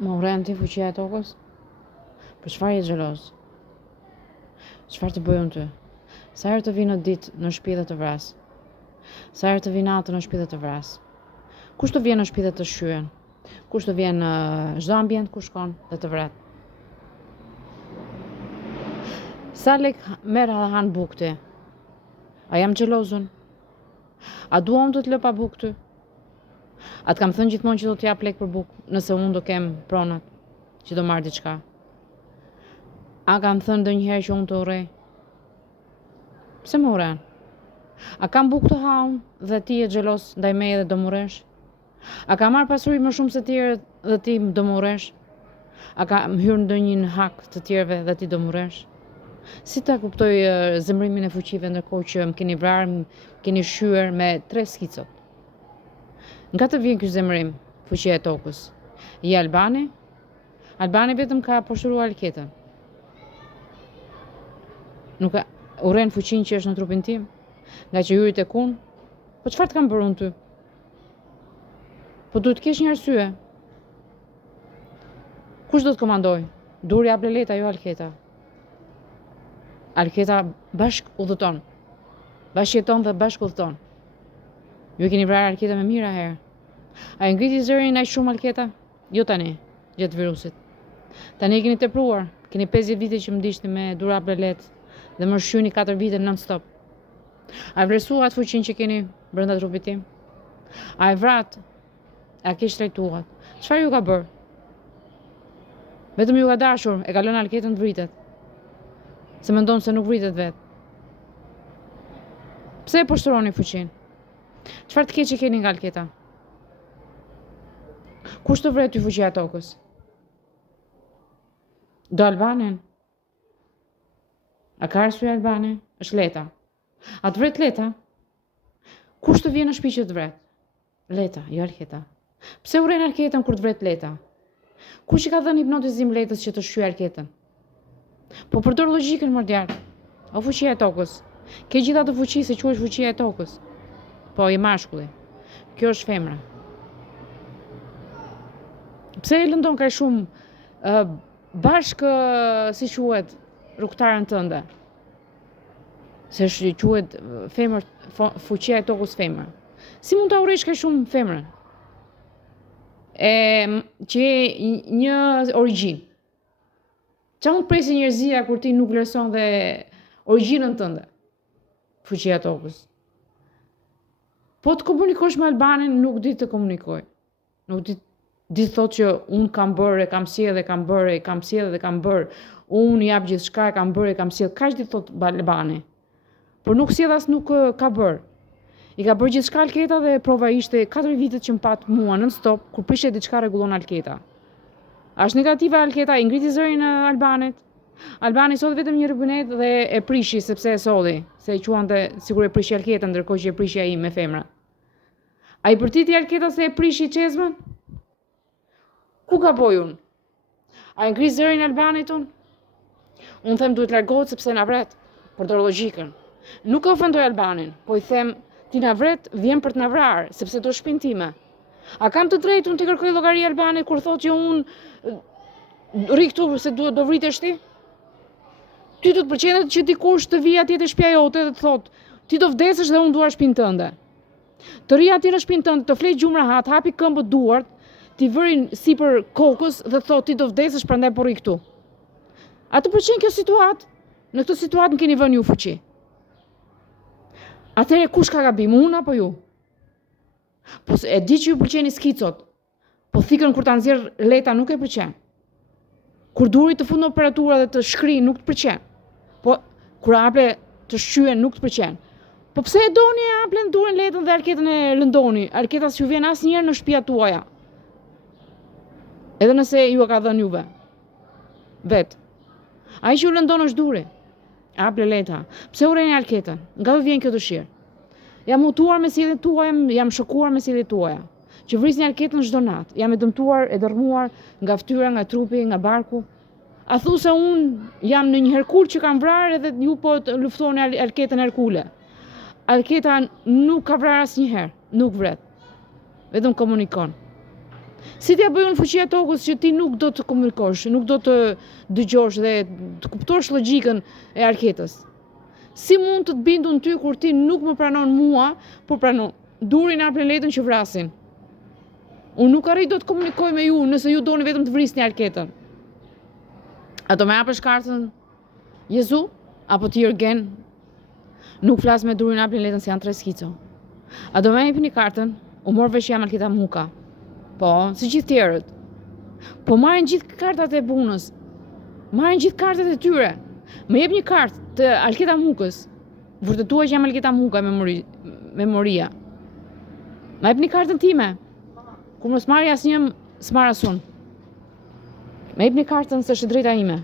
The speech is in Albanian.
Më uren ti fuqia e tokës? Për çfarë je xheloz? Çfarë të bëj unë ty? Sa herë të vi në ditë në shtëpi dhe të vras? Sa herë të vi natë në shtëpi dhe të vras? Kush të vjen në shtëpi dhe të shyen? Kush të vjen në çdo ambient ku shkon dhe të vret? Sa lek merr dhe han bukë ti? A jam xhelozun? A dua unë të të lë pa bukë ty? A të kam thënë gjithmonë që do t'jap lek për bukë, nëse unë do kem pronat, që do marr diçka? A kam thënë ndonjëherë që unë të urrej? Pse më uren? A kam bukë të ha unë dhe ti je xheloz ndaj meje dhe do më urresh? A kam marr pasuri më shumë se tjerët dhe ti do më urresh? A kam hyrë ndonjë hak të tjerëve dhe ti do më urresh? Si ta kuptoj zemrimin e fuqive ndërkohë që më keni vrarë, më keni shyer me 3 skicot? Nga të vjen ky zemrim, fuqia e tokës? Je Albani? Albani vetëm ka poshtruar Alketën. Nuk ka urren fuqinë që është në trupin tim, nga që hyri tek unë. Po çfarë të kam bërë unë ty? Po duhet të kesh një arsye. Kush do të komandoj? Duri apo Leta, jo Alketa? Alketa bashk udhëton. Bashk jeton dhe bashk udhëton. Ju keni vrarë Alketa me mira herë. A e ngriti zërin aq shumë Alketa? Jo tani, gjatë virusit. Tani e keni tepruar. Keni 50 vite që më ndiqni me dura blelet dhe më shqyni 4 vite non-stop. A e vlerësua atë fuqinë që keni brenda trupit tim? A e vrat? A ke shtrejtuat? Çfarë ju ka bërë? Vetëm ju ka dashur, e ka lënë Alketën të vritet. Se mendon se nuk vritet vetë. Pse e poshtroni fuqinë? Çfarë të keqe keni nga Alketa? Kush të vret ty fuqia e tokës? Do Albanin? A ka arsye Albani? Është Leta. A të vret Leta? Kush të vjen në shtëpi që të vret? Leta, jo Alketa. Pse urren Alketën kur të vret Leta? Kush i ka dhënë hipnotizim Letës që të shqyë Alketën? Po përdor logjikën më djalë. O fuqia e tokës. Ke gjitha të fuqi se quhesh fuqia e tokës. Po i mashkulli. Kjo është femra. Pse e lëndon kaq shumë bashkë si quhet rrugtarën tënde? Se quhet femër, fuqia e tokës femër. Si mund ta urrësh kaq shumë femrën? Që një origjinë. Qa mund presi njerëzia kur ti nuk vlerëson dhe origjinën tënde? Fuqia e tokës. Po të komunikosh me Albanin, nuk di të komunikoj. Nuk di të thotë që unë kam bërë, kam sjellë, kam bërë, kam sjellë dhe kam bërë. Unë jap gjithçka, kam bërë, kam sjellë. Kaq di thotë Albani. Por nuk sjell as nuk ka bërë. I ka bërë gjithçka Alketa dhe prova ishte 4 vitet që më pat mua non-stop kur prishte diçka rregullon Alketa. A është negative Alketa, i ngriti zërin Albanit. Albani sot vetëm një rubinet dhe e prishi sepse e solli, se e quante sigur e prishi Alketën ndërkohë që e prishi ai me femra. A i përtiti Alketa se e prishi çezmën? Ku gaboj unë? A e ngri zërin Albanit unë? Unë them duhet largohet sepse na vret, përdor logjikën. Nuk e ofendoj Albanin, po i them ti na vret, vjen për të na vrarë, sepse do shtëpinë time. A kam të drejtë unë të kërkoj llogari Albanit kur thotë që unë rri këtu se do vritesh ti? Ty do të pëlqenet që dikush të vijë atje te shtëpia jote dhe të thotë, ti do vdesësh dhe unë dua shtëpinë tënde. Të rri atje në shtëpinë tënde, të flet gjumra hat, hapi këmbët duart, ti vërin sipër kokës dhe thotë ti do vdesësh prandaj po rri këtu. A të pëlqen kjo situatë? Në këtë situatë më keni vënë ju fuqi. Atëherë kush ka gabim, unë apo ju? Po e di që ju pëlqeni skicot, po thikën kur ta nxjerr Leta nuk e pëlqen. Kur duri të fund operatura dhe të shkri nuk të pëlqen. Po kur aple të shqyen nuk të pëlqen. Po pse e doni aplen durin Letën dhe Alketën e lëndoni? Alketa s'ju vjen asnjëherë në shtëpia tuaja. Edhe nëse ju e ka dhënë juve. Vet. Ai që ju lëndon është duri. Aple Leta. Pse urreni Alketën? Nga do vjen kjo dëshirë? Jam hutuar me sjelljet tuaja, jam shokuar me sjelljet tuaja. Që vrisni Alketën çdo natë. Jam e dëmtuar, e dërmuar nga fytyra, nga trupi, nga barku. A thu se unë jam në një Herkul që kam vrarë edhe ju po të luftoni Alketën Herkule. Alketa nuk ka vrarë asnjëherë, nuk vret. Vetëm komunikon. Si t'ja bëjë unë fuqia tokës që ti nuk do të komunikosh, nuk do të dëgjosh dhe të kuptosh logjikën e arketës? Si mund të të bindu në ty kur ti nuk më pranon mua, por pranon durin a planetën që vrasin? Unë nuk arrit do të komunikoj me ju nëse ju doni vetëm të vrisni arketën. A do me apësh kartën Jezu? Apo ti Jürgen? Nuk flas me durin a planetën se janë 3 skico. A do me jepni kartën? U morë veç jam Alketa Muka. Po, si gjithë tjerët. Po marrin gjithë kartat e punës. Marrin gjithë kartat e tyre. Më jep një kartë të Alketa Mukës. Vërtetuaj që jam Alketa Muka memoria. Më jep një kartën time. Kur mos marri asnjë s'marr asun. Më jep një kartën se është drejta ime.